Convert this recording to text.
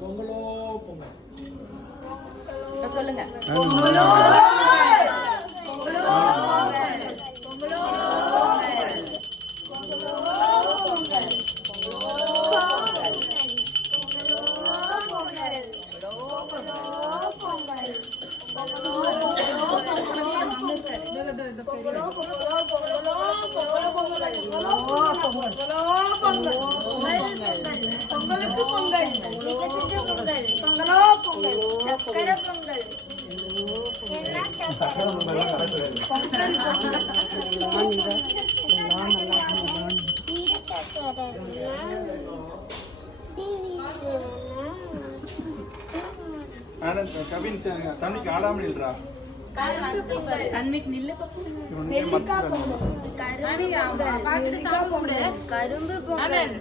பொங்கலோ பொங்கல். சொல்லுங்க. பொங்கலுக்கு பொங்கல், விகசித்த பொங்கல், பொங்கலோ பொங்கல், சக்கரை பொங்கல், கவின் தண்ணிக்கு ஆடாமல் இல்லா தன்மைக்கு நில்லு கரும்பு பொங்கல், கரும்பு பொங்கல்.